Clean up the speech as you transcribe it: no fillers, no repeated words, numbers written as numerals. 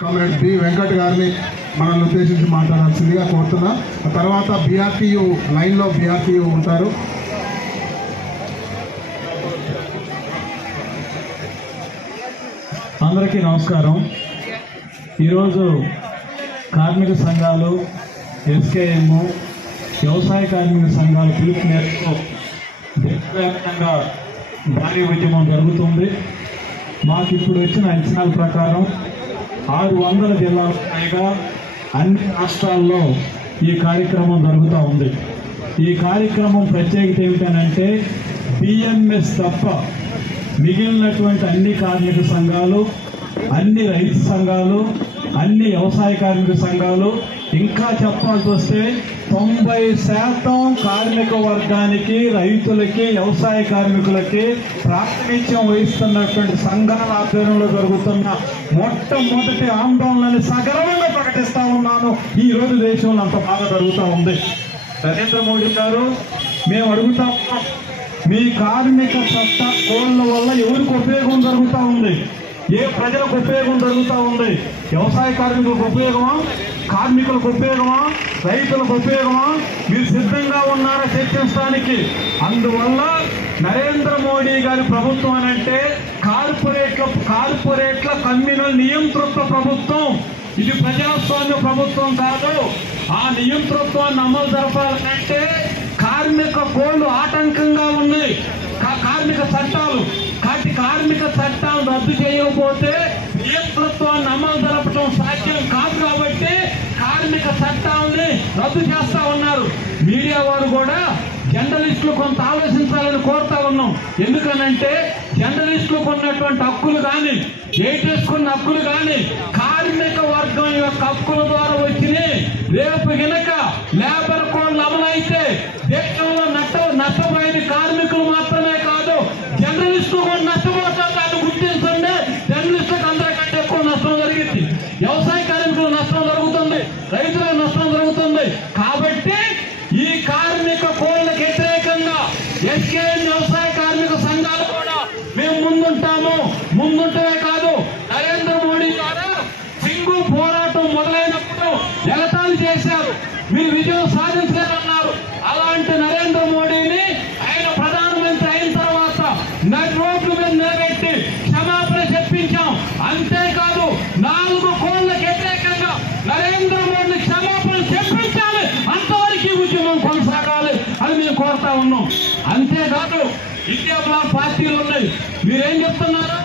Comrade B Venkat గారిని మనల్ని ఉద్దేశించి మాట్లాడాల్సిందిగా కోరుతున్నా. ఆ తర్వాత బీఆర్టీయూ లైన్లో బీఆర్టీయూ ఉంటారు. అందరికీ నమస్కారం. ఈరోజు కార్మిక సంఘాలు, ఎస్కేఎం, వ్యవసాయ కార్మిక సంఘాల పిలుపు మేరకు దేశవ్యాప్తంగా భారీ ఉద్యమం జరుగుతుంది. మాకు ఇప్పుడు వచ్చిన అంచనాల ప్రకారం 600 జిల్లాలకు పైగా అన్ని రాష్ట్రాల్లో ఈ కార్యక్రమం జరుగుతూ ఉంది. ఈ కార్యక్రమం ప్రత్యేకత ఏమిటనంటే బిఎంఎస్ తప్ప మిగిలినటువంటి అన్ని కార్మిక సంఘాలు, అన్ని రైతు సంఘాలు, అన్ని వ్యవసాయ కార్మిక సంఘాలు, ఇంకా చెప్పాల్సి వస్తే 90% కార్మిక వర్గానికి, రైతులకి, వ్యవసాయ కార్మికులకి ప్రాతినిధ్యం వహిస్తున్నటువంటి సంఘాల ఆధ్వర్యంలో జరుగుతున్న మొట్టమొదటి ఆందోళనని సగర్వంగా ప్రకటిస్తా ఉన్నాను. ఈ రోజు దేశంలో అంత బాగా జరుగుతూ ఉంది. నరేంద్ర మోడీ గారు, మేము అడుగుతా ఉన్నాం, మీ కార్మిక చట్ట కోళ్ల వల్ల ఎవరికి ఉపయోగం జరుగుతూ ఉంది? ఏ ప్రజలకు ఉపయోగం జరుగుతూ ఉంది? వ్యవసాయ కార్మికులకు ఉపయోగమా? కార్మికులకు ఉపయోగమా? రైతులకు ఉపయోగమా? మీరు సిద్ధంగా ఉన్నారా చర్చించడానికి? అందువల్ల నరేంద్ర మోడీ గారి ప్రభుత్వం అనంటే కార్పొరేట్ల కమ్యూనల్ నియంతృత్వ ప్రభుత్వం. ఇది ప్రజాస్వామ్య ప్రభుత్వం కాదు. ఆ నియంతృత్వాన్ని అమలు జరపాలంటే కార్మిక కోళ్లు ఆటంకంగా ఉన్నాయి. కార్మిక చట్టాలు కార్మిక చట్టాలు రద్దు చేయకపోతే నియంతృత్వాన్ని అమలు జరపడం సాధ్యం కాదు. కాబట్టి కార్మిక చట్టాలని రద్దు చేస్తా ఉన్నారు. మీడియా వారు కూడా జర్నలిస్టులు కొంత ఆలోచించాలని కోరుతా ఉన్నాం. ఎందుకనంటే జర్నలిస్టులకు ఉన్నటువంటి హక్కులు కానీ, ఏటేసుకున్న హక్కులు కానీ కార్మిక వర్గం యొక్క హక్కుల ద్వారా వచ్చినాయి. రేపు గనక లేబర్ కోడ్లు అమలైతే దేశంలో నష్టపోయేది కార్మికులు మాత్రమే కాదు, జర్నలిస్టులు కూడా నష్టపోతారు. దాన్ని గుర్తించండి. జర్నలిస్టులకు అందరికంటే ఎక్కువ నష్టం జరిగింది. వ్యవసాయ కార్మికులకు నష్టం జరుగుతుంది, రైతులకు నష్టం జరుగుతుంది. కాబట్టి ఈ కార్మిక కోళ్లకు వ్యతిరేకంగా ఎస్కేఎం వ్యవసాయ కార్మిక సంఘాలు కూడా మేము ముందుంటాము. ముందుంటమే కాదు, నరేంద్ర మోడీ గారు సింగు పోరాటం మొదలైనప్పుడు ఎగతాళి చేశారు, మీరు విజయం సాధించారన్నారు. అలాంటి నరేంద్ర మోడీని ఆయన ప్రధానమంత్రి అయిన తర్వాత రోడ్ల మీద నిలబెట్టి క్షమాపణ చెప్పించాం. అంతేకాదు 4 కోళ్లకు వ్యతిరేకంగా నరేంద్ర మోడీని క్షమాపణ చెప్పించాలి. అంతవరకు ఉద్యమం కొనసాగాలి అని మేము కోరుతా ఉన్నాం. అంతేకాదు ఇండియా బ్లాక్ పార్టీలు ఉన్నాయి. మీరేం చెప్తున్నారు?